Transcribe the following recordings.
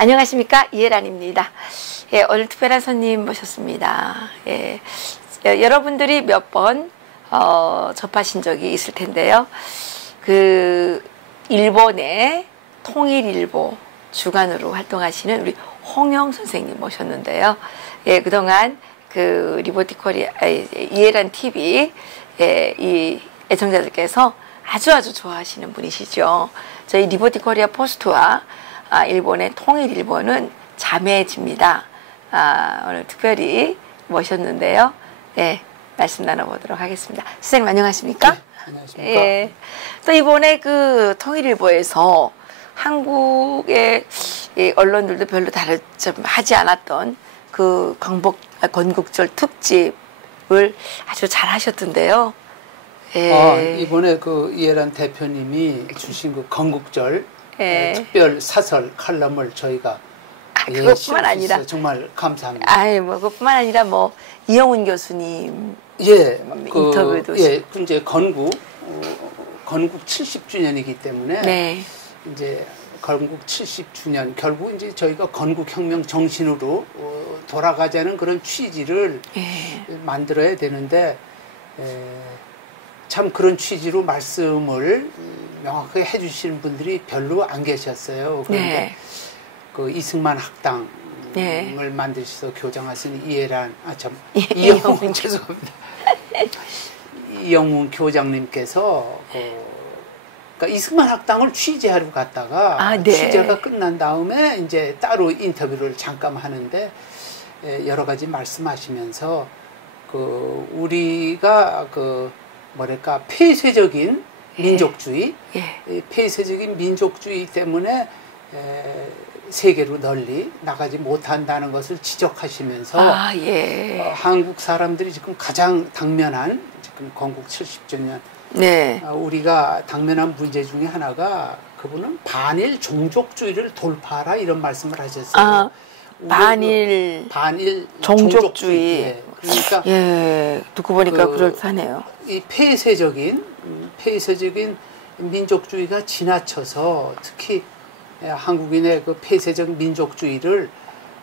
안녕하십니까, 이혜란입니다. 예, 오늘 특별한 손님 모셨습니다. 예, 여러분들이 몇 번 접하신 적이 있을 텐데요. 그 일본의 통일일보 주간으로 활동하시는 우리 홍영 선생님 모셨는데요. 예, 그동안 그 리버티 코리아 이혜란 TV 이 애청자들께서 아주 좋아하시는 분이시죠. 저희 리버티 코리아 포스트와 일본의 통일일보는 자매집니다. 오늘 특별히 모셨는데요. 네, 말씀 나눠보도록 하겠습니다. 선생님 안녕하십니까? 네, 안녕하십니까? 예, 또 이번에 그 통일일보에서 한국의 언론들도 별로 하지 않았던 그 건국절 특집을 아주 잘 하셨던데요. 예. 이번에 그 이혜란 대표님이 주신 그 건국절 예. 특별 사설 칼럼을 저희가 그것뿐만 아니라 정말 감사합니다. 뭐 그것뿐만 아니라 뭐 이영훈 교수님 인터뷰도 이제 건국 70주년이기 때문에 네. 이제 건국 70주년 결국 이제 저희가 건국혁명 정신으로 돌아가자는 그런 취지를 만들어야 되는데 참 그런 취지로 말씀을 명확하게 해주시는 분들이 별로 안 계셨어요. 그런데 그 이승만 학당을 만드셔서 교장하신 이영훈 죄송합니다. 이영훈 교장님께서 그러니까 이승만 학당을 취재하러 갔다가 취재가 끝난 다음에 이제 따로 인터뷰를 잠깐 하는데 여러 가지 말씀하시면서 그 우리가 그 뭐랄까 폐쇄적인 민족주의, 폐쇄적인 민족주의 때문에 세계로 널리 나가지 못한다는 것을 지적하시면서 한국 사람들이 지금 가장 당면한 지금 건국 70주년 우리가 당면한 문제 중에 하나가 그분은 반일 종족주의를 돌파하라 이런 말씀을 하셨어요. 반일 종족주의. 그러니까 듣고 보니까 그럴듯하네요. 이 폐쇄적인 민족주의가 지나쳐서 특히 한국인의 그 폐쇄적 민족주의를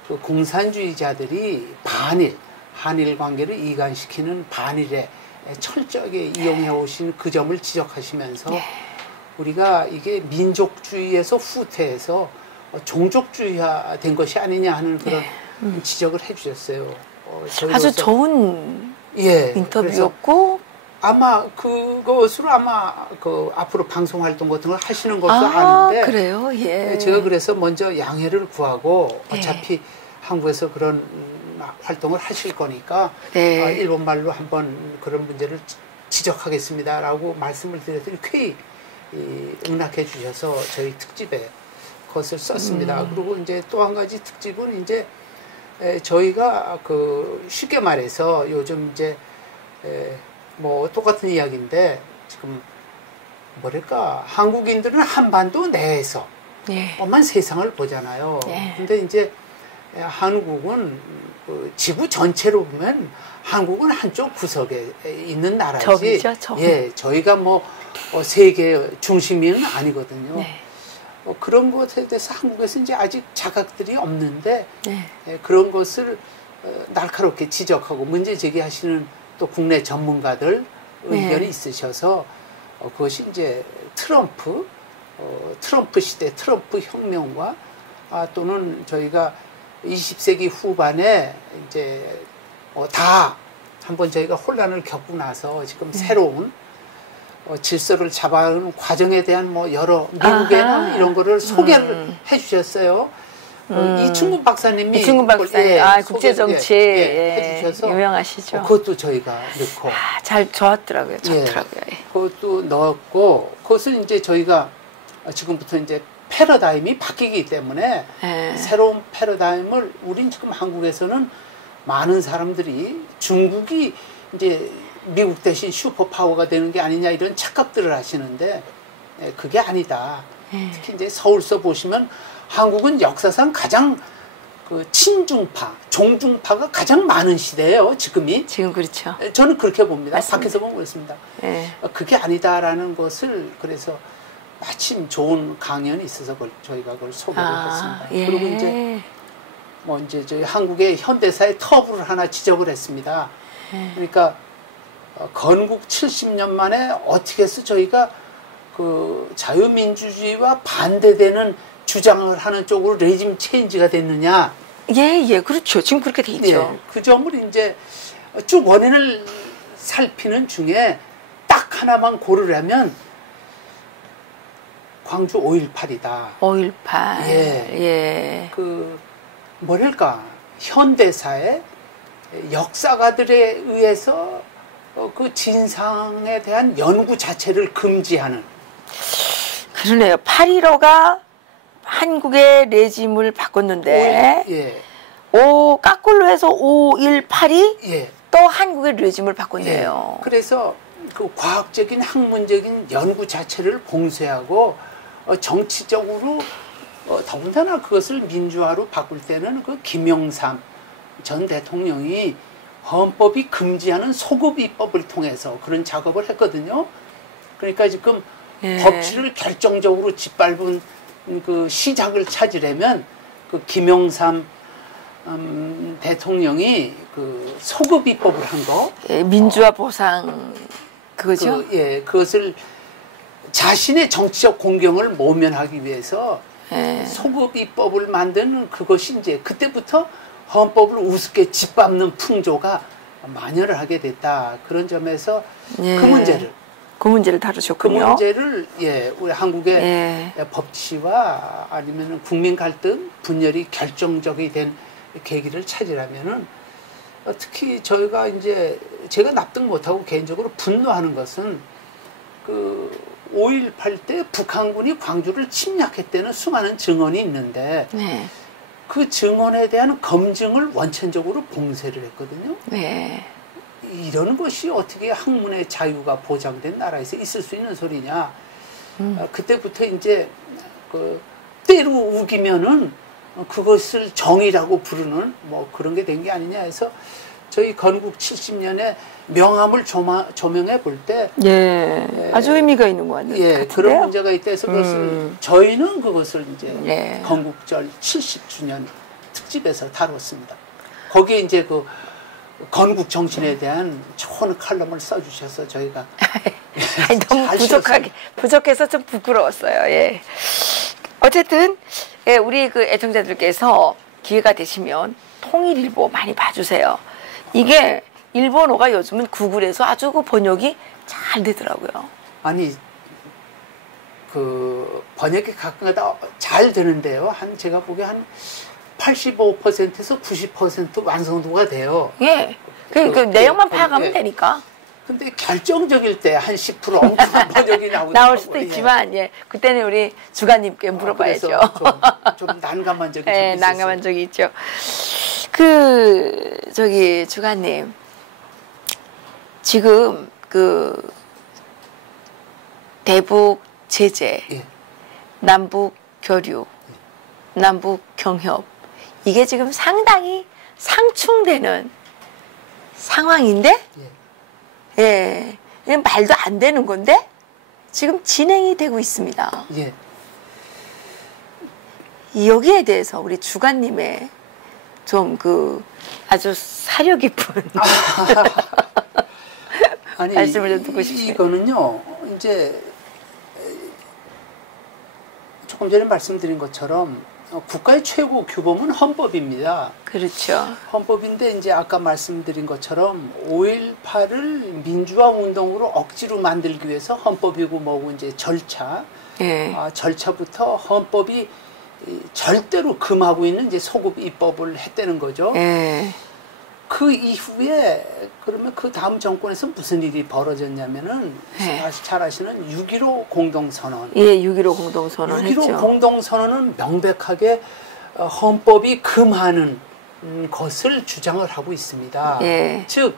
그 공산주의자들이 한일 관계를 이간시키는 반일에 철저하게 이용해 오신 그 점을 지적하시면서 우리가 이게 민족주의에서 후퇴해서 종족주의화 된 것이 아니냐 하는 그런 지적을 해주셨어요. 아주 좋은 인터뷰였고 아마 그것으로 그 앞으로 방송 활동 같은 걸 하시는 것도 아는데 그래요? 제가 그래서 먼저 양해를 구하고 어차피 한국에서 그런 활동을 하실 거니까 일본말로 한번 그런 문제를 지적하겠습니다라고 말씀을 드렸더니 쾌히 응낙해 주셔서 저희 특집에 그것을 썼습니다. 그리고 이제 또 한 가지 특집은 이제 저희가 그 쉽게 말해서 요즘 이제 뭐 똑같은 이야기인데 지금 뭐랄까 한국인들은 한반도 내에서 만 세상을 보잖아요. 근데 이제 한국은 그 지구 전체로 보면 한국은 한쪽 구석에 있는 나라지. 저희가 뭐 세계 중심은 아니거든요. 그런 것에 대해서 한국에서 이제 아직 자각들이 없는데 그런 것을 날카롭게 지적하고 문제 제기하시는 또 국내 전문가들 의견이 있으셔서 그것이 이제 트럼프 시대 트럼프 혁명과 또는 저희가 20세기 후반에 이제 다 한번 저희가 혼란을 겪고 나서 지금 새로운 질서를 잡아가는 과정에 대한 뭐 여러 미국에는 이런 거를 소개를 해주셨어요. 이충국 박사님이 국제정치 해주셔서 유명하시죠. 그것도 저희가 넣고 잘 좋았더라고요. 그것도 넣었고 그것은 이제 저희가 지금부터 이제 패러다임이 바뀌기 때문에 새로운 패러다임을 우린 지금 한국에서는 많은 사람들이 중국이 이제 미국 대신 슈퍼파워가 되는 게 아니냐 이런 착각들을 하시는데 그게 아니다. 특히 이제 서울서 보시면 한국은 역사상 가장 그 친중파, 종중파가 가장 많은 시대예요. 지금이. 지금 그렇죠. 저는 그렇게 봅니다. 맞습니다. 밖에서 보면 그렇습니다. 그게 아니다라는 것을 그래서 마침 좋은 강연이 있어서 저희가 그걸 소개를 했습니다. 예. 그리고 이제 저희 한국의 현대사의 터부를 하나 지적을 했습니다. 그러니까 건국 70년 만에 어떻게 해서 저희가 그 자유민주주의와 반대되는 주장을 하는 쪽으로 레짐 체인지가 됐느냐. 예, 그렇죠. 지금 그렇게 돼 있죠. 예, 그 점을 이제 쭉 원인을 살피는 중에 딱 하나만 고르라면 광주 5.18이다. 5.18. 예. 그, 뭐랄까, 현대사의 역사가들에 의해서 그 진상에 대한 연구 자체를 금지하는. 그러네요. 8.15가 한국의 레짐을 바꿨는데, 거꾸로 해서 5.18이 또 한국의 레짐을 바꿨네요. 그래서 그 과학적인 학문적인 연구 자체를 봉쇄하고 정치적으로 더군다나 그것을 민주화로 바꿀 때는 그 김영삼 전 대통령이 헌법이 금지하는 소급 입법을 통해서 그런 작업을 했거든요. 그러니까 지금 법치를 결정적으로 짓밟은 그 시작을 찾으려면 그 김영삼 대통령이 그 소급 입법을 한 거. 민주화 보상 그거죠? 그것을 자신의 정치적 공경을 모면하기 위해서 소급 입법을 만드는 그것이 이제 그때부터 헌법을 우습게 짓밟는 풍조가 만연을 하게 됐다. 그런 점에서 그 문제를 다루셨군요. 그 문제를 우리 한국의 법치와 아니면 국민 갈등, 분열이 결정적이 된 계기를 찾으려면은 특히 저희가 이제 제가 납득 못하고 개인적으로 분노하는 것은 그 5.18 때 북한군이 광주를 침략했다는 수많은 증언이 있는데 그 증언에 대한 검증을 원천적으로 봉쇄를 했거든요. 이런 것이 어떻게 학문의 자유가 보장된 나라에서 있을 수 있는 소리냐. 그때부터 이제 그 때로 우기면은 그것을 정의라고 부르는 뭐 그런 게 된 게 아니냐 해서 저희 건국 70년에 명함을 조명해 볼 때 아주 의미가 있는 것 같은데요. 그런 문제가 있다 해서 그것을 저희는 그것을 이제 건국절 70주년 특집에서 다뤘습니다. 거기에 이제 그 건국 정신에 대한 좋은 칼럼을 써주셔서 저희가 너무 부족해서 좀 부끄러웠어요. 어쨌든 우리 그 애청자들께서 기회가 되시면 통일일보 많이 봐주세요. 이게 일본어가 요즘은 구글에서 아주 그 번역이 잘 되더라고요. 아니 그 번역이 가끔가다 잘 되는데요. 제가 보기에 한 85%에서 90% 완성도가 돼요. 그 내용만 파악하면 되니까. 근데 결정적일 때 한 10% 엉뚱한 번역이 나올 수도 있지만 그때는 우리 주관님께 물어봐야죠. 좀 난감한 적이 있어요. 난감한 적이 있죠. 주관님 지금 그 대북 제재, 남북 교류, 남북 경협 이게 지금 상당히 상충되는 상황인데 말도 안 되는 건데 지금 진행이 되고 있습니다. 여기에 대해서 우리 주관님의 좀 그 아주 사려 깊은 말씀을 좀 듣고 싶어요. 이거는요, 이제 조금 전에 말씀드린 것처럼 국가의 최고 규범은 헌법입니다. 그렇죠. 헌법인데 이제 아까 말씀드린 것처럼 5.18을 민주화 운동으로 억지로 만들기 위해서 헌법이고 뭐고 이제 절차부터 헌법이 절대로 금하고 있는 이제 소급 입법을 했다는 거죠. 그 이후에 그러면 그 다음 정권에서 무슨 일이 벌어졌냐면은 잘 아시는 6.15 공동선언. 6.15 공동선언 6.15 했죠. 공동선언은 명백하게 헌법이 금하는 것을 주장을 하고 있습니다. 즉,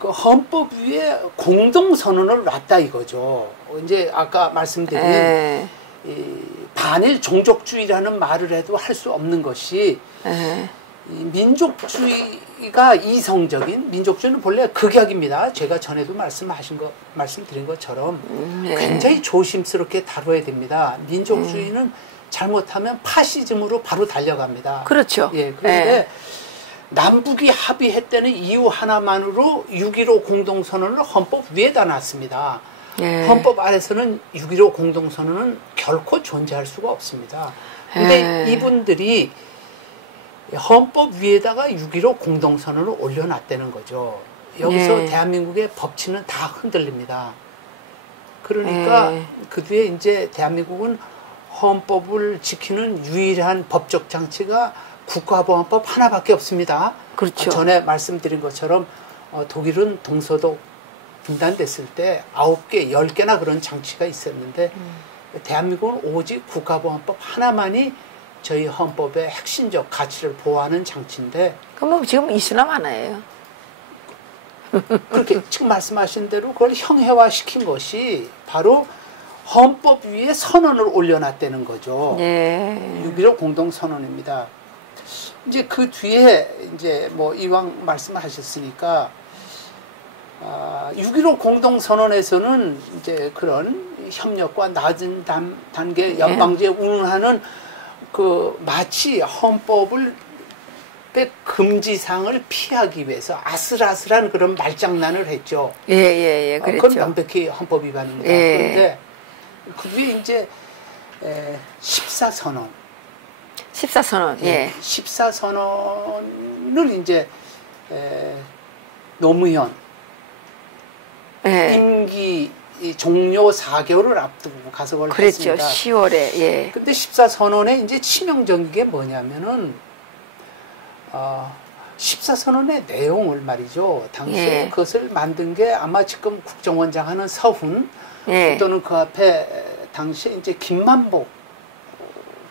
그 헌법 위에 공동선언을 놨다 이거죠. 이제 아까 말씀드린 반일 종족주의라는 말을 해도 할 수 없는 것이 이 민족주의가 이성적인 민족주의는 본래 극약입니다. 제가 전에도 말씀드린 것처럼 네. 굉장히 조심스럽게 다뤄야 됩니다. 민족주의는 잘못하면 파시즘으로 바로 달려갑니다. 그렇죠. 예, 그런데 남북이 합의했다는 이유 하나만으로 6.15 공동선언을 헌법 위에다 놨습니다. 헌법 아래서는 6.15 공동선언은 결코 존재할 수가 없습니다. 근데 이분들이 헌법 위에다가 6.15 공동선언을 올려놨다는 거죠. 여기서 대한민국의 법치는 다 흔들립니다. 그러니까 그 뒤에 이제 대한민국은 헌법을 지키는 유일한 법적 장치가 국가보안법 하나밖에 없습니다. 그렇죠. 전에 말씀드린 것처럼 독일은 동서독 분단됐을 때 9개, 10개나 그런 장치가 있었는데 대한민국은 오직 국가보안법 하나만이 저희 헌법의 핵심적 가치를 보호하는 장치인데 그럼 지금 이슈나 하나예요. 그렇게 지금 말씀하신 대로 그걸 형해화시킨 것이 바로 헌법 위에 선언을 올려놨다는 거죠. 6.15 공동선언입니다. 이제 그 뒤에 이제 뭐 이왕 말씀하셨으니까 6.15 공동선언에서는 이제 그런 협력과 낮은 단계 연방제 운운하는 그 마치 헌법을 금지사항을 피하기 위해서 아슬아슬한 그런 말장난을 했죠. 그랬죠. 그건 명백히 헌법 위반입니다. 그런데 그 뒤에 이제 14선언. 14선언. 14선언을 이제 노무현 임기 종료 4개월을 앞두고 가석을 그랬죠. 했습니다. 10월에. 근데 14선언의 이제 치명적인 게 뭐냐면은 14선언의 내용을 말이죠. 당시에 그것을 만든 게 아마 지금 국정원장 하는 서훈 또는 그 앞에 당시에 이제 김만복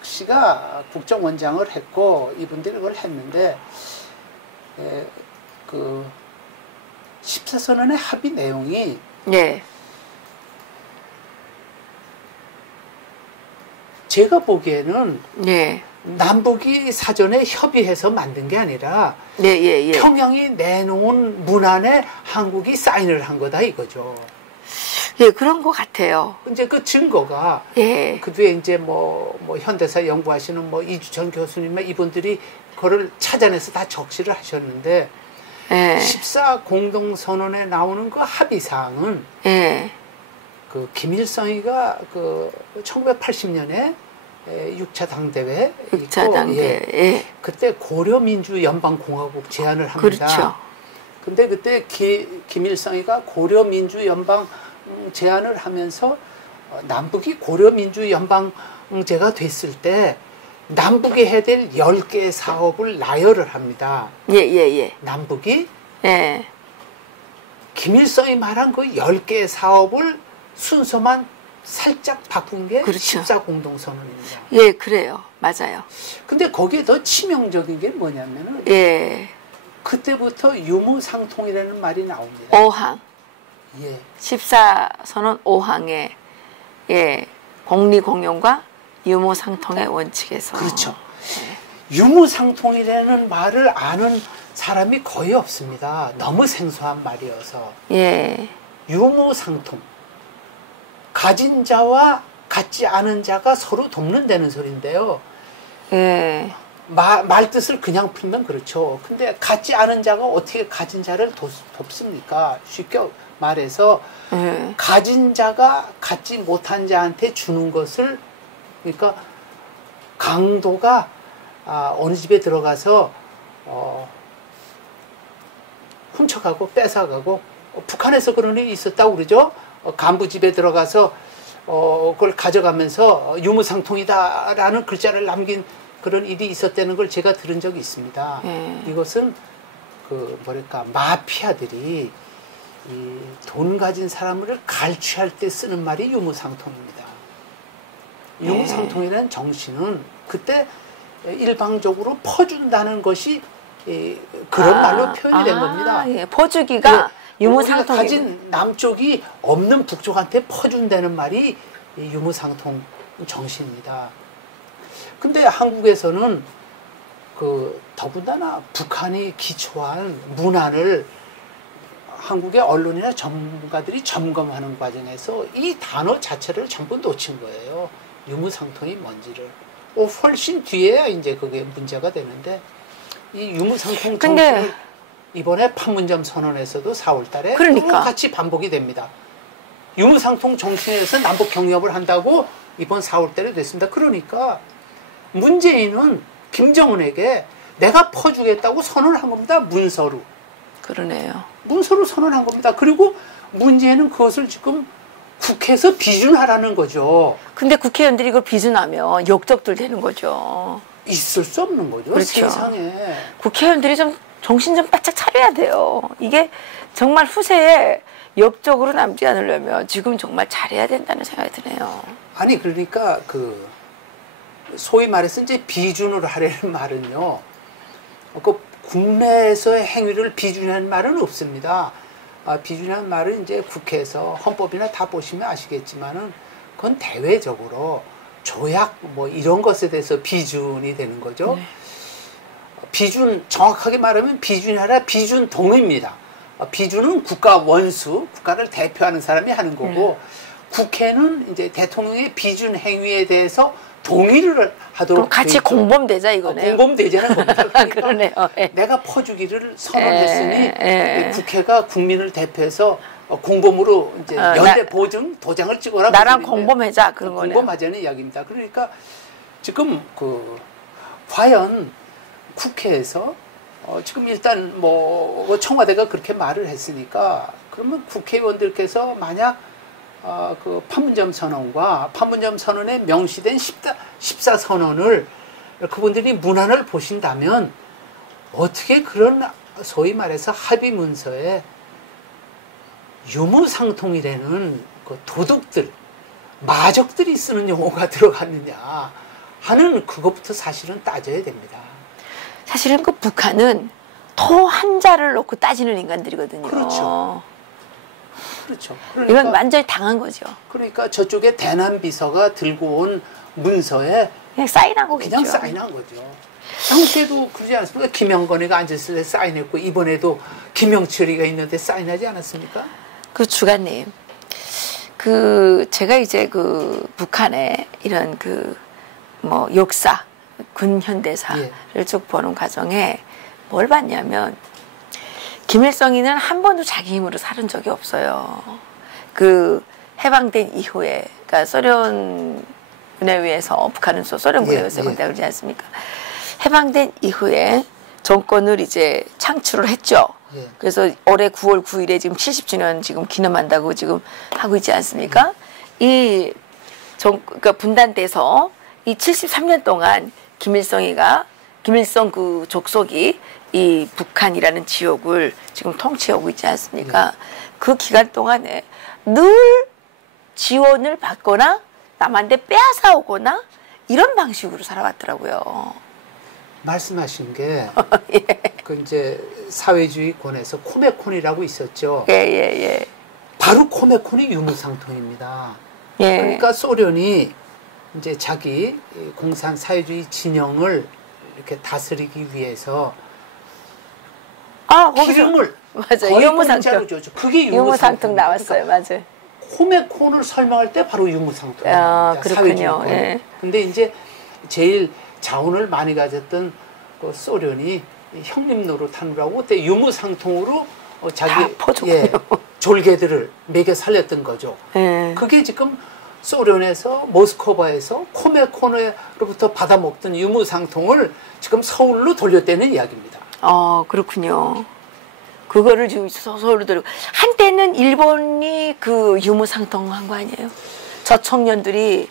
씨가 국정원장을 했고 이분들이 그걸 했는데 그 14선언의 합의 내용이 제가 보기에는 남북이 사전에 협의해서 만든 게 아니라 평양이 내놓은 문안에 한국이 사인을 한 거다 이거죠. 그런 것 같아요. 이제 그 증거가 그 뒤에 이제 뭐 현대사 연구하시는 뭐 이주천 교수님 이분들이 그거를 찾아내서 다 적시를 하셨는데 14 공동선언에 나오는 그 합의 사항은 그 김일성이가 그 1980년에 6차 당대회 6차 당대회 그때 고려민주연방공화국 제안을 합니다. 그렇죠. 근데 그때 김일성이가 고려민주연방 제안을 하면서 남북이 고려민주연방제가 됐을 때 남북이 해야 될 10개의 사업을 나열을 합니다. 남북이 김일성이 말한 그 10개의 사업을 순서만 살짝 바꾼 게 14 공동선언입니다. 그래요. 맞아요. 근데 거기에 더 치명적인 게 뭐냐면은 그때부터 유무상통이라는 말이 나옵니다. 5항. 14선언 5항에 공리공용과 유무상통의 원칙에서 그렇죠. 유무상통이라는 말을 아는 사람이 거의 없습니다. 너무 생소한 말이어서. 유무상통. 가진 자와 갖지 않은 자가 서로 돕는다는 소리인데요. 말 뜻을 그냥 풀면 그렇죠. 근데 갖지 않은 자가 어떻게 가진 자를 돕습니까? 쉽게 말해서 가진 자가 갖지 못한 자한테 주는 것을 그러니까 강도가 어느 집에 들어가서 훔쳐가고 뺏어가고 북한에서 그런 일이 있었다고 그러죠. 간부 집에 들어가서 그걸 가져가면서 유무상통이다라는 글자를 남긴 그런 일이 있었다는 걸 제가 들은 적이 있습니다. 이것은 그 뭐랄까 마피아들이 이 돈 가진 사람을 갈취할 때 쓰는 말이 유무상통입니다. 유무상통이라는 정신은 그때 일방적으로 퍼준다는 것이 그런 말로 표현이 된 겁니다. 퍼주기가 유무상통. 우리가 가진 남쪽이 없는 북쪽한테 퍼준다는 말이 유무상통 정신입니다. 근데 한국에서는 더군다나 북한이 기초한 문화를 한국의 언론이나 전문가들이 점검하는 과정에서 이 단어 자체를 전부 놓친 거예요. 유무상통이 뭔지를. 훨씬 뒤에야 이제 그게 문제가 되는데, 이 유무상통 정신을 이번에 판문점 선언에서도 4월 달에 그러니까. 똑같이 반복이 됩니다. 유무상통 정신에서 남북 경협을 한다고 이번 4월 달에 됐습니다. 그러니까 문재인은 김정은에게 내가 퍼주겠다고 선언한 겁니다. 문서로. 그러네요. 문서로 선언한 겁니다. 그리고 문재인은 그것을 지금 국회에서 비준하라는 거죠. 근데 국회의원들이 이걸 비준하면 역적들 되는 거죠. 있을 수 없는 거죠. 그렇죠. 세상에. 국회의원들이 좀 정신 좀 바짝 차려야 돼요. 이게 정말 후세에 역적으로 남지 않으려면 지금 정말 잘해야 된다는 생각이 드네요. 아니 그러니까 소위 말해서 이제 비준으로 하려는 말은요. 국내에서의 행위를 비준하는 말은 없습니다. 비준하는 말은 이제 국회에서 헌법이나 다 보시면 아시겠지만은 그건 대외적으로 조약 뭐 이런 것에 대해서 비준이 되는 거죠. 네. 비준, 정확하게 말하면 비준이 아니라 비준동입니다. 비준은 국가 원수, 국가를 대표하는 사람이 하는 거고, 국회는 이제 대통령의 비준 행위에 대해서 동의를 하도록. 그럼 같이 공범되자 이거네요. 공범되자는 겁니다. 그러니까 그러네요. 예. 내가 퍼주기를 선언했으니 국회가 국민을 대표해서 공범으로 이제 연대 보증 도장을 찍어라. 나랑 공범하자 그런 거네요. 공범하자는 이야기입니다. 그러니까 지금 과연 국회에서 지금 일단 뭐 청와대가 그렇게 말을 했으니까 그러면 국회의원들께서 만약 판문점 선언과 판문점 선언에 명시된 14선언을 그분들이 문안을 보신다면 어떻게 그런 소위 말해서 합의 문서에 유무상통이라는 그 도둑들, 마적들이 쓰는 용어가 들어갔느냐 하는 그것부터 사실은 따져야 됩니다. 사실은 그 북한은 토 한자를 놓고 따지는 인간들이거든요. 그렇죠. 그러니까, 이건 완전히 당한 거죠. 그러니까 저쪽에 대남 비서가 들고 온 문서에 그냥 사인하고 그냥 있죠. 사인한 거죠. 당시에도 그러지 않았습니까? 김영건이가 앉았을 때 사인했고 이번에도 김영철이가 있는데 사인하지 않았습니까? 그 주간님, 제가 이제 북한의 이런 뭐 역사, 근현대사를 쭉 보는 과정에 뭘 봤냐면 김일성이는 한 번도 자기 힘으로 살은 적이 없어요. 해방된 이후에, 그러니까 소련에 의해서 북한은 소련군에 의해서 그러지 않습니까? 해방된 이후에 정권을 이제 창출을 했죠. 그래서 올해 9월 9일에 지금 70주년 지금 기념한다고 지금 하고 있지 않습니까? 그러니까 분단돼서 이 73년 동안 김일성 그 족속이 이 북한이라는 지역을 지금 통치하고 있지 않습니까? 그 기간 동안에 늘 지원을 받거나 남한테 빼앗아 오거나 이런 방식으로 살아왔더라고요. 말씀하신 게 예. 이제 사회주의권에서 코메콘이라고 있었죠. 예. 바로 코메콘이 유무상통입니다. 예. 그러니까 소련이 이제 자기 공산 사회주의 진영을 이렇게 다스리기 위해서 기름을 맞아요. 유무상통. 그게 유무상통 나왔어요. 맞아요. 코메콘을 설명할 때 바로 유무상통. 그렇군요. 예. 근데 이제 제일 자원을 많이 가졌던 소련이 형님 노릇하느라고 그때 유무상통으로 자기 졸개들을 먹여 살렸던 거죠. 그게 지금 소련에서 모스크바에서 코메콘으로부터 받아먹던 유무상통을 지금 서울로 돌렸다는 이야기입니다. 그렇군요. 그거를 지금 서울로 돌리고 한때는 일본이 유무상통한 거 아니에요? 저 청년들이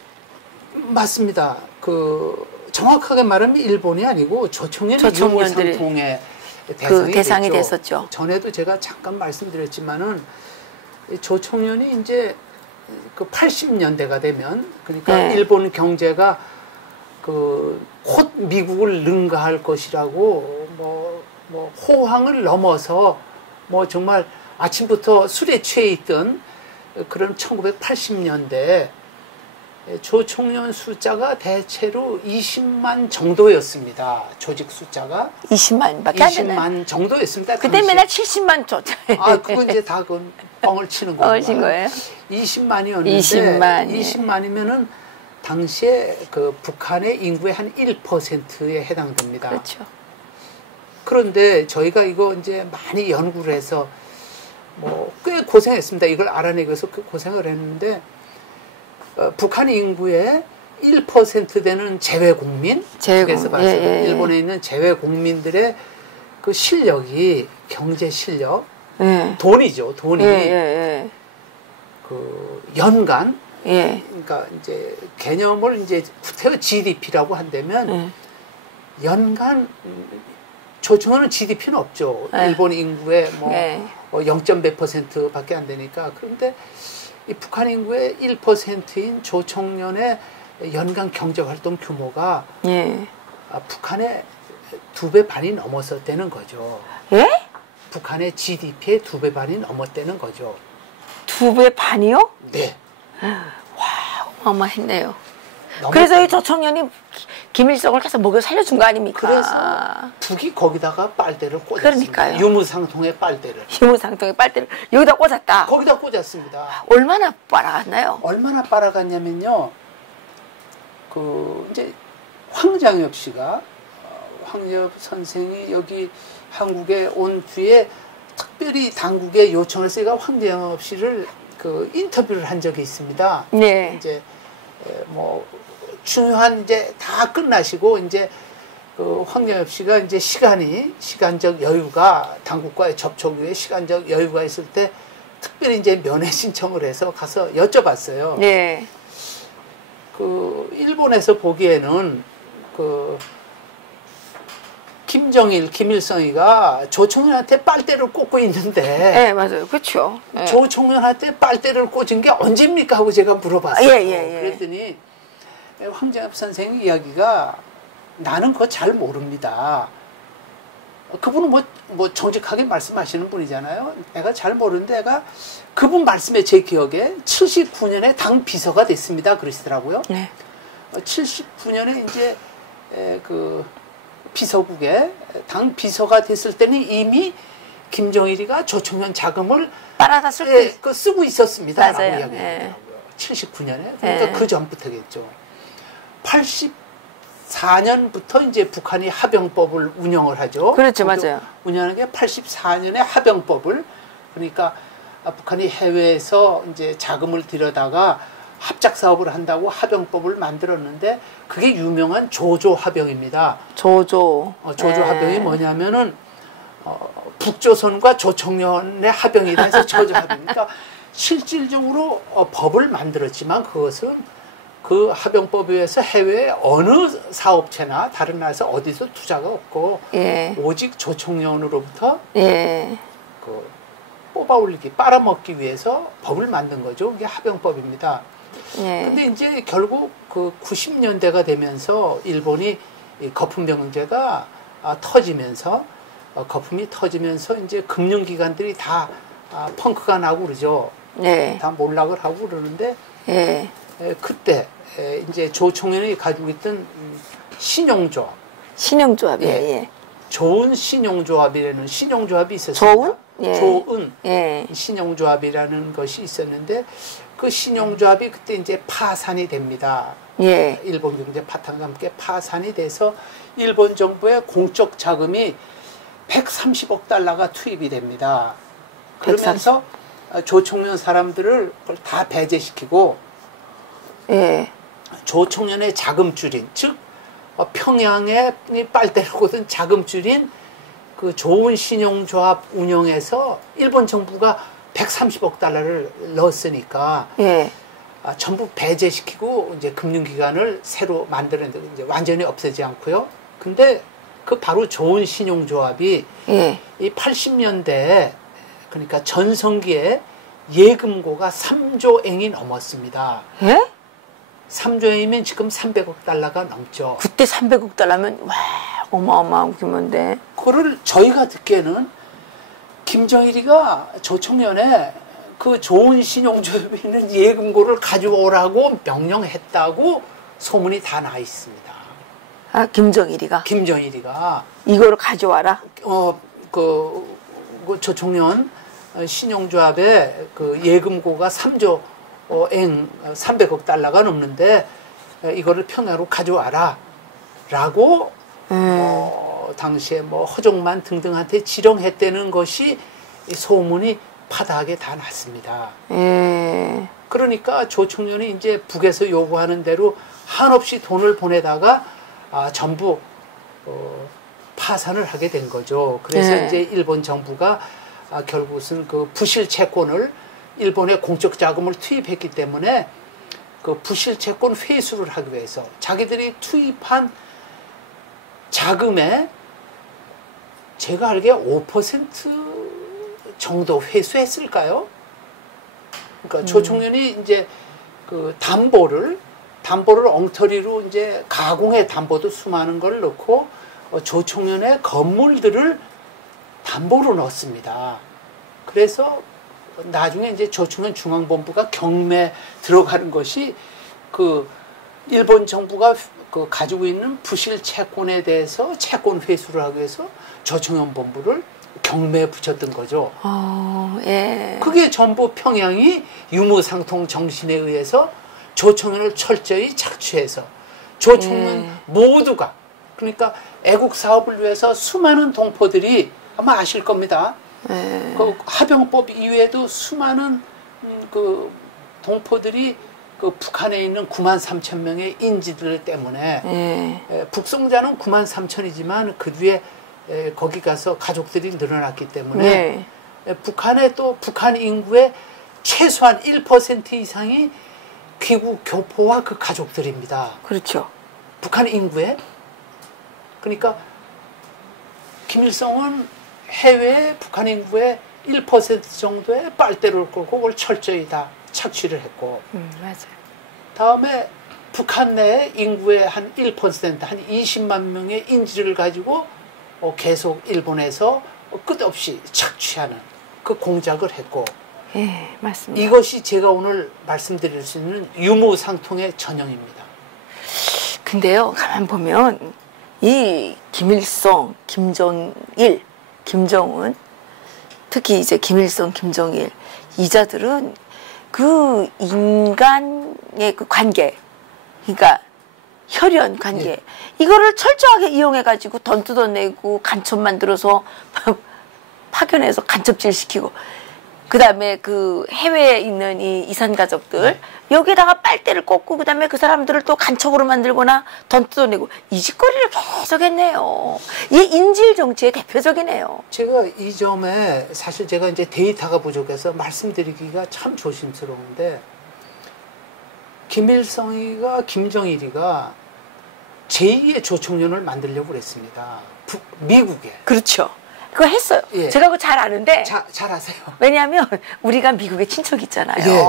맞습니다. 정확하게 말하면 일본이 아니고 조총련이 유무상통의 대상이 됐었죠. 전에도 제가 잠깐 말씀드렸지만은 조총련이 이제 80년대가 되면 그러니까 일본 경제가 곧 미국을 능가할 것이라고 뭐 호황을 넘어서 뭐 정말 아침부터 술에 취해 있던 그런 1980년대 조총련 숫자가 대체로 20만 정도였습니다. 조직 숫자가 20만밖에 안 되나요? 20만 정도였습니다. 그때 맨날 70만 줬잖아요. 아, 그건 이제 다 그건 뻥을 치는 거예요. 뻥을 친 거예요? 20만이었는데 20만이면은 당시에 그 북한의 인구의 한 1%에 해당됩니다. 그렇죠. 그런데 저희가 이거 이제 많이 연구를 해서 뭐 꽤 고생했습니다. 이걸 알아내기 위해서 그 고생을 했는데 북한 인구의 1% 되는 재외국민, 그래서 봐서 일본에 있는 재외국민들의 그 실력이 경제 실력, 돈이죠, 돈이 그 연간, 그러니까 이제 개념을 이제 구태여 GDP라고 한다면 연간 조총련은 GDP는 없죠. 일본 인구의 뭐 0.몇 %밖에 안 되니까. 그런데 이 북한 인구의 1%인 조총련의 연간 경제활동 규모가 북한의 2배 반이 넘었었다는 거죠. 예? 북한의 GDP의 2배 반이 넘었다는 거죠. 2배 반이요? 네. 와, 어마어마했네요. 그래서 이 조총련이 김일성을 계속 먹여 살려준 거 아닙니까? 그래서 북이 거기다가 빨대를 꽂았습니다. 그러니까요. 유무상통의 빨대를. 유무상통의 빨대를 여기다 꽂았다. 거기다 꽂았습니다. 얼마나 빨아갔나요? 얼마나 빨아갔냐면요. 그 이제 황장엽 씨가 황장엽 선생이 여기 한국에 온 뒤에 특별히 당국에 요청을 해서 황장엽 씨를 그 인터뷰를 한 적이 있습니다. 네. 이제 뭐 중요한 이제 다 끝나시고 이제 그 황장엽 씨가 이제 시간적 여유가 당국과의 접촉 후에 시간적 여유가 있을 때 특별히 이제 면회 신청을 해서 가서 여쭤봤어요. 네. 그 일본에서 보기에는 그 김정일, 김일성이가 조총련한테 빨대를 꽂고 있는데, 네, 맞아요, 그렇죠. 네. 조총련한테 빨대를 꽂은 게 언제입니까 하고 제가 물어봤어요. 그랬더니 황장엽 선생 이야기가 나는 그거 잘 모릅니다. 그분은 뭐 정직하게 말씀하시는 분이잖아요. 내가 잘 모르는데 내가 그분 말씀에 제 기억에 79년에 당 비서가 됐습니다. 그러시더라고요. 네. 79년에 이제 그 비서국에 당 비서가 됐을 때는 이미 김정일이가 조총련 자금을 빨아다 쓰고 있었습니다. 맞아요. 라고 이야기하더라고요. 79년에. 그러니까 그 전부터겠죠. 84년부터 이제 북한이 하병법을 운영을 하죠. 그렇죠, 맞아요. 운영하는 게 84년에 하병법을, 그러니까 북한이 해외에서 이제 자금을 들여다가 합작 사업을 한다고 하병법을 만들었는데 그게 유명한 조조 하병입니다. 조조 하병이 뭐냐면은 북조선과 조총련의 하병이라 해서 조조 하병. 그러니까 실질적으로 법을 만들었지만 그것은 그 하병법에 의해서 해외에 어느 사업체나 다른 나라에서 어디서 투자가 없고 오직 조총련으로부터 그 뽑아올리기, 빨아먹기 위해서 법을 만든 거죠. 그게 하병법입니다. 근데 이제 결국 그 90년대가 되면서 일본이 거품병제가 터지면서 거품이 터지면서 이제 금융기관들이 다 펑크가 나고 그러죠. 다 몰락을 하고 그러는데 그때 이제 조총련이 가지고 있던 신용조합, 좋은 신용조합이라는 신용조합이 있었습니다. 좋은 신용조합이라는 것이 있었는데 그 신용조합이 그때 이제 파산이 됩니다. 일본 경제 파탄과 함께 파산이 돼서 일본 정부의 공적 자금이 130억 달러가 투입이 됩니다. 그러면서 조총련 사람들을 그걸 다 배제시키고 조총련의 자금줄인, 즉 평양에 빨대를 꽂은 자금줄인 그 좋은 신용조합 운영에서 일본 정부가 130억 달러를 넣었으니까 전부 배제시키고 이제 금융기관을 새로 만드는데 이제 완전히 없애지 않고요. 근데 그 바로 좋은 신용조합이 이 80년대 그러니까 전성기에 예금고가 3조엔이 넘었습니다. 3조엔이면 지금 300억 달러가 넘죠. 그때 300억 달러면 와 어마어마한 규모인데. 그거를 저희가 듣기에는 김정일이가 조총련에 그 좋은 신용조협에 있는 예금고를 가져오라고 명령했다고 소문이 다 나 있습니다. 아, 김정일이가? 김정일이가. 이거를 가져와라? 그 조총련 신용조합에 그 예금고가 3조 300억 달러가 넘는데 이거를 평야로 가져와라 라고 당시에 뭐 허종만 등등한테 지령했다는 것이 소문이 파다하게 다 났습니다. 그러니까 조총련이 이제 북에서 요구하는 대로 한없이 돈을 보내다가 전부 파산을 하게 된 거죠. 그래서 이제 일본 정부가 결국은 그 부실 채권을 일본에 공적 자금을 투입했기 때문에 그 부실 채권 회수를 하기 위해서 자기들이 투입한 자금에 제가 알기에 5% 정도 회수했을까요? 그러니까 조총련이 이제 그 담보를 엉터리로 이제 가공의 담보도 수많은 걸 넣고 조총련의 건물들을 담보로 넣었습니다. 그래서 나중에 이제 조총련 중앙본부가 경매 들어가는 것이 그 일본 정부가 그 가지고 있는 부실 채권에 대해서 채권 회수를 하기 위해서 조총련 본부를 경매에 붙였던 거죠. 예. 그게 전부 평양이 유무상통 정신에 의해서 조총련을 철저히 착취해서 조총련 모두가 그러니까 애국 사업을 위해서 수많은 동포들이 아마 아실 겁니다. 그 하병법 이외에도 수많은 그 동포들이 그 북한에 있는 93,000명의 인지들 때문에 북송자는 93,000이지만 그 뒤에 거기 가서 가족들이 늘어났기 때문에 북한에 또 북한 인구의 최소한 1% 이상이 귀국 교포와 그 가족들입니다. 그렇죠. 북한 인구에 그러니까 김일성은 해외 북한 인구의 1% 정도의 빨대를 끌고 그걸 철저히 다 착취를 했고 맞아요. 다음에 북한 내 인구의 한 1%, 한 20만 명의 인지를 가지고 계속 일본에서 끝없이 착취하는 그 공작을 했고 예, 맞습니다. 이것이 제가 오늘 말씀드릴 수 있는 유무상통의 전형입니다. 근데요, 가만 보면 이 김일성, 김정일, 김정은, 특히 이제 김일성, 김정일 이자들은 그 인간의 그 관계, 그러니까 혈연 관계, 이거를 철저하게 이용해가지고 돈 뜯어내고 간첩 만들어서 파견해서 간첩질 시키고, 그 다음에 그 해외에 있는 이 이산 가족들 여기에다가 빨대를 꽂고 그 다음에 그 사람들을 또 간첩으로 만들거나 돈 뜯어내고 이 짓거리를 계속 했네요. 이게 인질 정치의 대표적이네요. 제가 이 점에 사실 제가 이제 데이터가 부족해서 말씀드리기가 참 조심스러운데 김일성이가 김정일이가 제2의 조총련을 만들려고 그랬습니다. 미국에. 그렇죠. 그거 했어요. 예. 제가 그거 잘 아는데. 잘 아세요. 왜냐하면 우리가 미국에 친척이 있잖아요. 예.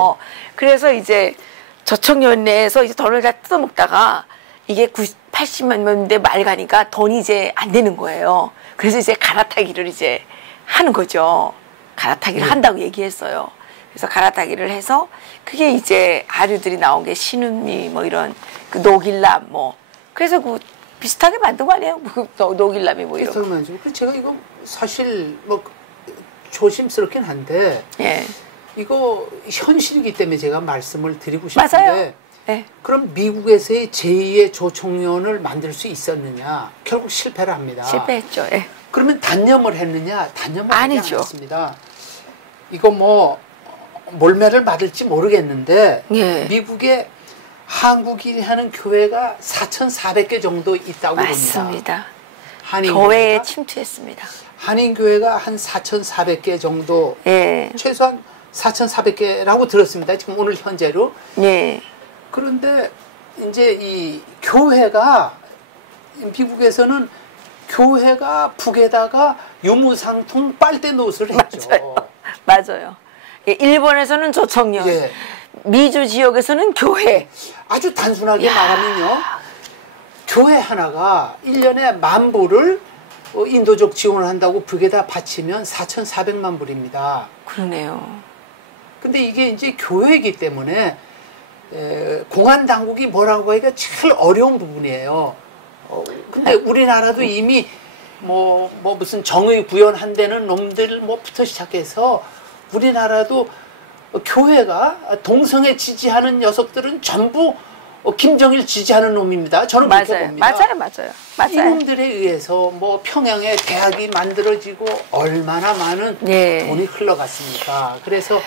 그래서 이제 조총련 내에서 이제 돈을 다 뜯어먹다가 이게 80만 년대 말 가니까 돈이 이제 안 되는 거예요. 그래서 이제 갈아타기를 이제 하는 거죠. 갈아타기를 한다고 얘기했어요. 그래서 갈아타기를 해서 그게 이제 아류들이 나온 게 신은미 뭐 이런 그 노길남 뭐 그래서 그 비슷하게 만든 거 아니에요? 노길남이 뭐 이런 거. 제가 이거 사실 뭐 조심스럽긴 한데 이거 현실이기 때문에 제가 말씀을 드리고 싶은데 맞아요. 그럼 미국에서의 제2의 조총련을 만들 수 있었느냐? 결국 실패를 합니다. 실패했죠. 그러면 단념을 했느냐? 단념을 아니죠. 하지 않았습니다. 이거 뭐 몰매를 맞을지 모르겠는데 미국에 한국인이 하는 교회가 4,400개 정도 있다고 맞습니다. 봅니다. 교회에 침투했습니다. 한인교회가 한 4,400개 정도, 최소한 4,400개라고 들었습니다. 지금 오늘 현재로. 그런데 이제 이 교회가 미국에서는 교회가 북에다가 유무상통 빨대 노릇을 했죠. 맞아요. 일본에서는 조총련, 미주 지역에서는 교회. 아주 단순하게 말하면요. 교회 하나가 1년에 10,000불을 인도적 지원을 한다고 북에다 바치면 4,400만 불입니다. 그러네요. 근데 이게 이제 교회이기 때문에 공안 당국이 뭐라고 하기가 제일 어려운 부분이에요. 근데 우리나라도 이미 뭐 무슨 정의 구현한다는 놈들부터 시작해서 우리나라도 교회가 동성애 지지하는 녀석들은 전부 김정일 지지하는 놈입니다. 저는 그렇게 봅니다. 맞아요. 이놈들에 의해서 뭐 평양에 대학이 만들어지고 얼마나 많은 돈이 흘러갔습니까? 그래서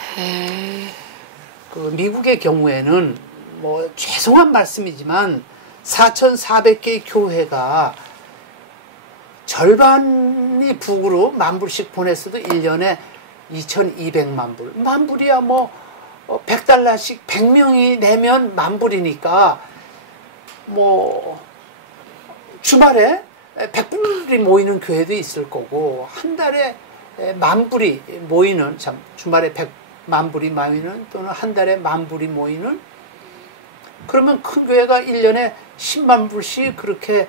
그 미국의 경우에는 뭐 죄송한 말씀이지만 4,400개의 교회가 절반이 북으로 10,000불씩 보냈어도 1년에 2,200만 불. 10,000불이야 뭐 $100씩 100명이 내면 10,000불이니까 뭐 주말에 100불이 모이는 교회도 있을 거고 한 달에 10,000불이 모이는 주말에 100만 불이 모이는 또는 한 달에 10,000불이 모이는 그러면 큰 교회가 1년에 10만 불씩 그렇게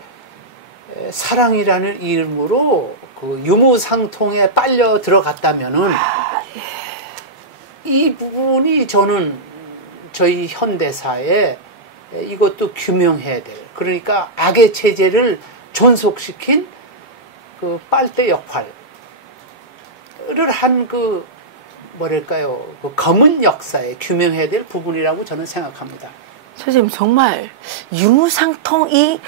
사랑이라는 이름으로 그 유무상통에 빨려 들어갔다면은 이 부분이 저는 저희 현대사에 이것도 규명해야 될 그러니까 악의 체제를 존속시킨 그 빨대 역할을 한 그 뭐랄까요 그 검은 역사에 규명해야 될 부분이라고 저는 생각합니다. 선생님 정말 유무상통이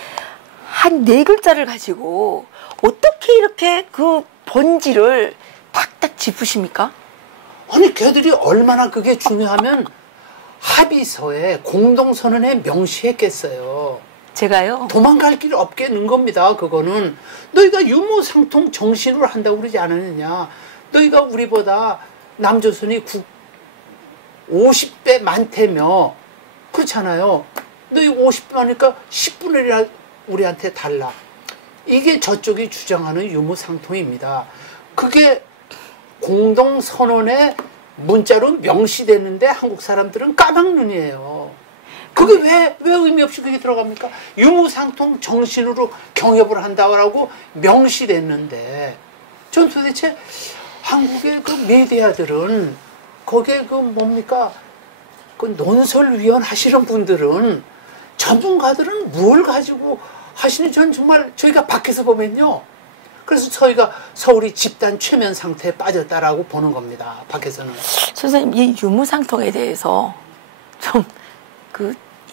한 4글자를 가지고 어떻게 이렇게 그 본질을 탁탁 짚으십니까? 아니 걔들이 얼마나 그게 중요하면 합의서에 공동선언에 명시했겠어요. 제가요? 도망갈 길 없게 넣은 겁니다. 그거는 너희가 유무상통 정신으로 한다고 그러지 않았느냐. 너희가 우리보다 남조선이 50배 많다며 그렇잖아요. 너희 50배 많으니까 10분의 1이나 우리한테 달라. 이게 저쪽이 주장하는 유무상통입니다. 그게 공동선언에 문자로 명시됐는데 한국 사람들은 까막눈이에요. 그게 왜 의미 없이 그게 들어갑니까? 유무상통 정신으로 경협을 한다고 명시됐는데 전 도대체 한국의 그 메디아들은 거기에 그 뭡니까? 그 논설위원 하시는 분들은 전문가들은 뭘 가지고 하시는지 전 정말 저희가 밖에서 보면요. 그래서 저희가 서울이 집단 최면 상태에 빠졌다라고 보는 겁니다. 밖에서는. 선생님, 이 유무상통에 대해서 좀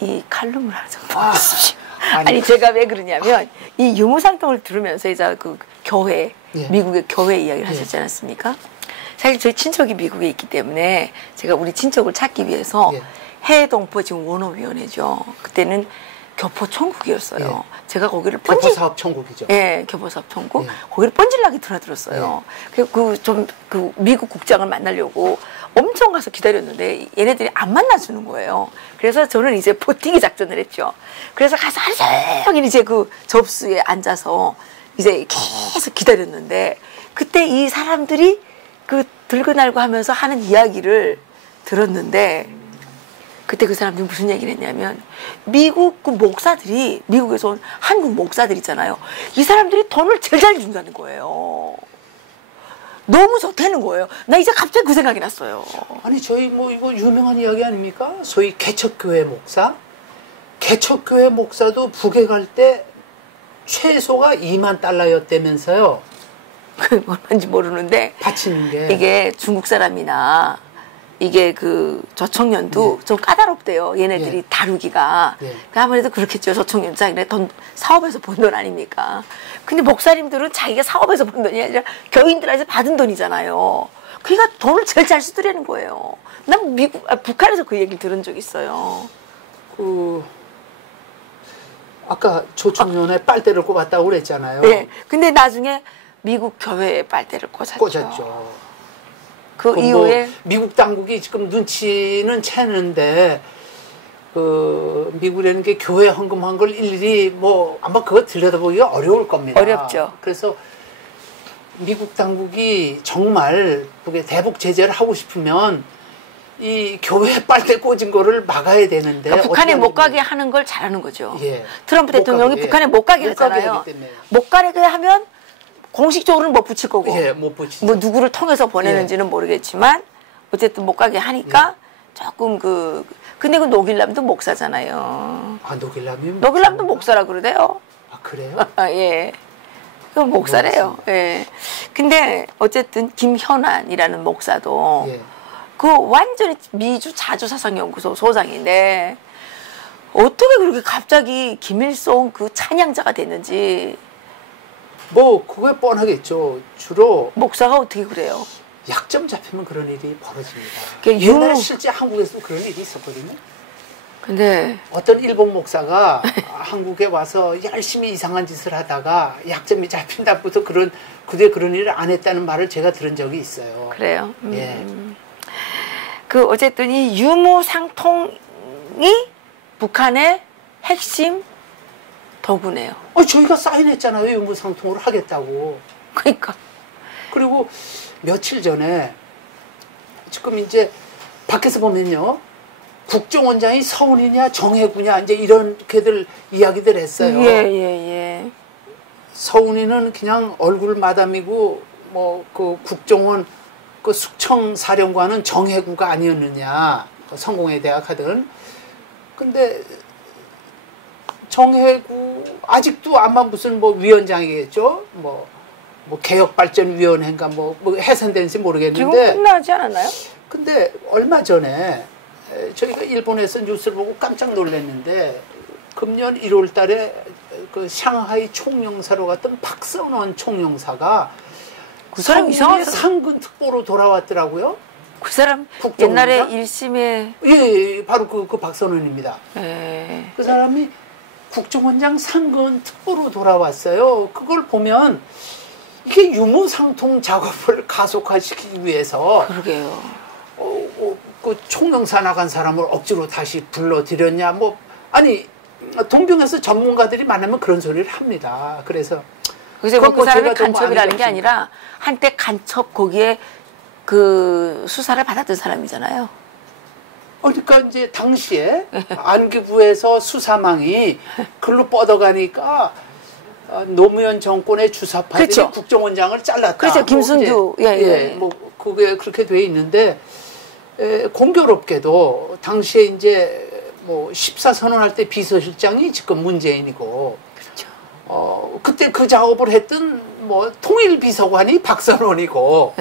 이 칼럼을 하나 좀 보십시오. 아니 제가 왜 그러냐면 이 유무상통을 들으면서 이제 그 교회, 미국의 교회 이야기를 하셨지 않았습니까? 사실 저희 친척이 미국에 있기 때문에 제가 우리 친척을 찾기 위해서 해외동포 지금 원어위원회죠. 그때는 교포천국이었어요. 제가 거기를 교포사업천국이죠. 교포사업천국. 거기를 뻔질나게 드나들었어요. 그리고 그 미국 국장을 만나려고 엄청 가서 기다렸는데 얘네들이 안 만나주는 거예요. 그래서 저는 이제 버티기 작전을 했죠. 그래서 가서 하루 종일 이제 그 접수에 앉아서 이제 계속 기다렸는데 그때 이 사람들이 그 들고 날고 하면서 하는 이야기를 들었는데 그때 그 사람들이 무슨 얘기를 했냐면 미국 그 목사들이 미국에서 온 한국 목사들 있잖아요. 이 사람들이 돈을 제일 잘 준다는 거예요. 너무 좋다는 거예요. 나 이제 갑자기 그 생각이 났어요. 아니 저희 뭐 이거 유명한 이야기 아닙니까? 소위 개척교회 목사. 개척교회 목사도 북에 갈 때 최소가 $20,000였다면서요. 그 얼마인지 모르는데 바치는 게 이게 중국 사람이나 이게 그 저청년도 좀 까다롭대요. 얘네들이 다루기가. 아무래도 그렇겠죠. 저청년 자기네 돈 사업에서 번 돈 아닙니까? 근데 목사님들은 자기가 사업에서 번 돈이 아니라 교인들한테 받은 돈이잖아요. 그러니까 돈을 제일 잘 쓰더라는 거예요. 난 북한에서 그 얘기를 들은 적이 있어요. 아까 조청년에 빨대를 꼽았다고 그랬잖아요. 네. 근데 나중에 미국 교회에 빨대를 꽂았죠. 그 이후에 뭐 미국 당국이 지금 눈치는 채는데 그 미국이라는 게 교회 헌금한 걸 일일이 뭐 아마 그거 들여다보기가 어려울 겁니다. 어렵죠. 그래서 미국 당국이 정말 그게 대북 제재를 하고 싶으면 이 교회 빨대 꽂은 거를 막아야 되는데 그러니까 북한에 못 가게 하는 걸 잘하는 거죠. 트럼프 대통령이 북한에 못 가게 하잖아요. 못 가게 하면 공식적으로는 못 붙일 거고 못 붙이죠. 뭐 누구를 통해서 보내는지는 모르겠지만 어쨌든 못 가게 하니까 조금 근데 그 노길남도 목사잖아요. 아, 노길남도 목사라 그러대요. 아, 그래요? 예. 그 목사래요. 예. 근데 어쨌든 김현환이라는 목사도 그 완전히 미주 자주사상연구소 소장인데 어떻게 그렇게 갑자기 김일성 그 찬양자가 됐는지. 뭐 그게 뻔하겠죠. 주로 목사가 어떻게 그래요? 약점 잡히면 그런 일이 벌어집니다. 옛날에 실제 한국에서도 그런 일이 있었거든요. 근데 어떤 일본 목사가 한국에 와서 열심히 이상한 짓을 하다가 약점이 잡힌다부터 그런 일을 안 했다는 말을 제가 들은 적이 있어요. 그래요. 예. 그 어쨌든 이 유무상통이 북한의 핵심 도구네요. 저희가 사인했잖아요. 유무상통으로 하겠다고. 그러니까. 그리고 며칠 전에 지금 이제 밖에서 보면요. 국정원장이 서훈이냐 정해구냐 이제 이렇게들 이야기들 했어요. 예. 서훈이는 그냥 얼굴 마담이고 뭐 그 국정원 그 숙청사령관은 정해구가 아니었느냐. 성공회 대학 하던. 근데 정해구 아직도 아마 무슨 뭐 위원장이겠죠. 뭐 개혁발전위원회인가 뭐 해산된지 모르겠는데. 지금 끝나지 않았나요? 근데 얼마 전에 저희가 일본에서 뉴스를 보고 깜짝 놀랐는데 금년 1월 달에 그 샹하이 총영사로 갔던 박선원 총영사가 그 사람 이상하게 상근 특보로 돌아왔더라고요. 그 사람 국정원장? 옛날에 1심에 예, 바로 그 박선원입니다. 예. 그 사람이 국정원장 상근 특보로 돌아왔어요. 그걸 보면 이게 유무상통 작업을 가속화시키기 위해서 그러게요. 그 총영사 나간 사람을 억지로 다시 불러들였냐 뭐 아니 동병에서 전문가들이 만나면 그런 소리를 합니다. 그래서 그 사람이 간첩이라는 게 아니라 한때 간첩 거기에 그 수사를 받았던 사람이잖아요. 그러니까 이제 당시에 안기부에서 수사망이 글로 뻗어가니까 노무현 정권의 주사파들이 그렇죠. 국정원장을 잘랐다. 그렇죠. 김순규. 뭐 그게 그렇게 돼 있는데 공교롭게도 당시에 이제 뭐 14선언할 때 비서실장이 지금 문재인이고, 그렇죠. 그때 그 작업을 했던 뭐 통일비서관이 박선원이고,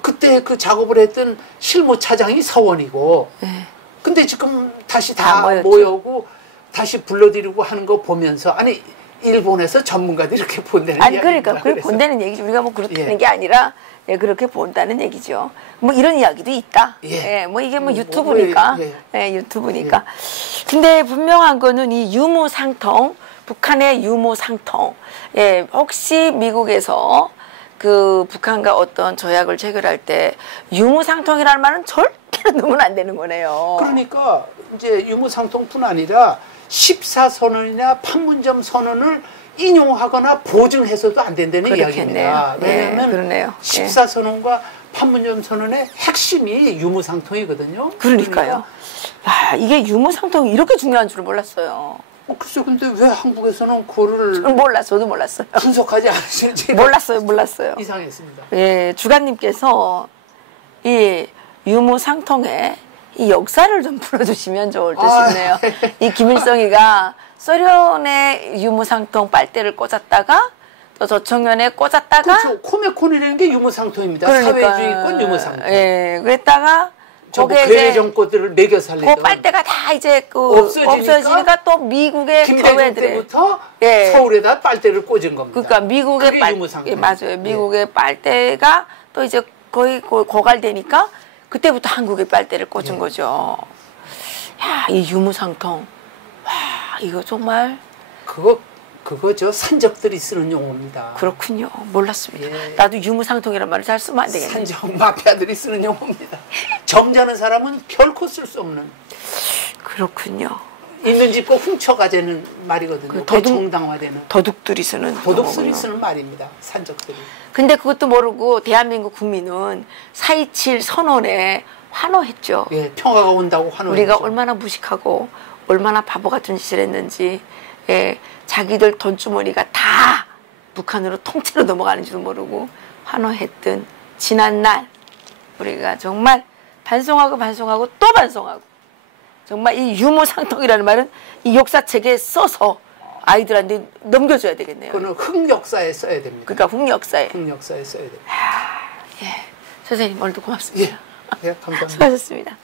그때 그 작업을 했던 실무차장이 서원이고, 근데 지금 다시 다 모여고 다시 불러들이고 하는 거 보면서 아니 일본에서 전문가들이 이렇게 본다는 아니 이야기입니다. 그러니까 그걸 본다는 얘기죠. 우리가 뭐 그렇다는 게 아니라 그렇게 본다는 얘기죠. 뭐 이런 이야기도 있다. 뭐 이게 뭐 유튜브니까. 유튜브니까. 근데 분명한 거는 이 유무상통, 북한의 유무상통. 혹시 미국에서 그 북한과 어떤 조약을 체결할 때 유무상통이라는 말은 절대로 넣으면 안 되는 거네요. 그러니까 이제 유무상통뿐 아니라 14선언이나 판문점 선언을 인용하거나 보증해서도 안 된다는 그렇겠네요. 이야기입니다. 왜냐하면 그러네요. 14선언과 판문점 선언의 핵심이 유무상통이거든요. 그러니까요. 야, 이게 유무상통이 이렇게 중요한 줄을 몰랐어요. 글쎄, 근데 왜 한국에서는 그거를 저도 몰랐어요. 분석하지 않으실지 몰랐어요. 이상했습니다. 주관님께서 이 유무상통의 이 역사를 좀 풀어주시면 좋을 듯 싶네요. 이 김일성이가 소련의 유무상통 빨대를 꽂았다가 또 조청년에 꽂았다가 그렇죠. 코메콘이라는 게 유무상통입니다. 사회주의권 유무상통. 그랬다가 거기에 괴뢰 정권들을 매겨 살리던 그 빨대가 다 이제 없어지니까 또 미국의 김대중 때부터 서울에다 빨대를 꽂은 겁니다. 그러니까 미국의 유무상통. 맞아요. 미국의 빨대가 또 이제 거의 고갈되니까 그때부터 한국의 빨대를 꽂은 거죠. 야, 이 유무상통. 와, 이거 정말. 그거 저 산적들이 쓰는 용어입니다. 그렇군요. 몰랐습니다. 나도 유무상통이라는 말을 잘 쓰면 안 되겠네. 산적 마피아들이 쓰는 용어입니다. 점잖은 사람은 결코 쓸 수 없는. 그렇군요. 있는 집과 훔쳐가자는 말이거든요. 정당화되는. 도둑들이 쓰는 말입니다. 산적들이. 근데 그것도 모르고 대한민국 국민은 4.27 선언에 환호했죠. 평화가 온다고 환호했죠. 우리가 얼마나 무식하고 얼마나 바보 같은 짓을 했는지, 자기들 돈주머니가 다 북한으로 통째로 넘어가는 줄 모르고 환호했던 지난날 우리가 정말 반성하고 반성하고 또 반성하고 정말 이 유무상통이라는 말은 이 역사책에 써서 아이들한테 넘겨줘야 되겠네요. 그거는 흑역사에 써야 됩니다. 그러니까 흑역사에. 흑역사에 써야 됩니다. 예. 선생님 오늘도 고맙습니다. 예, 감사합니다. 수고하셨습니다.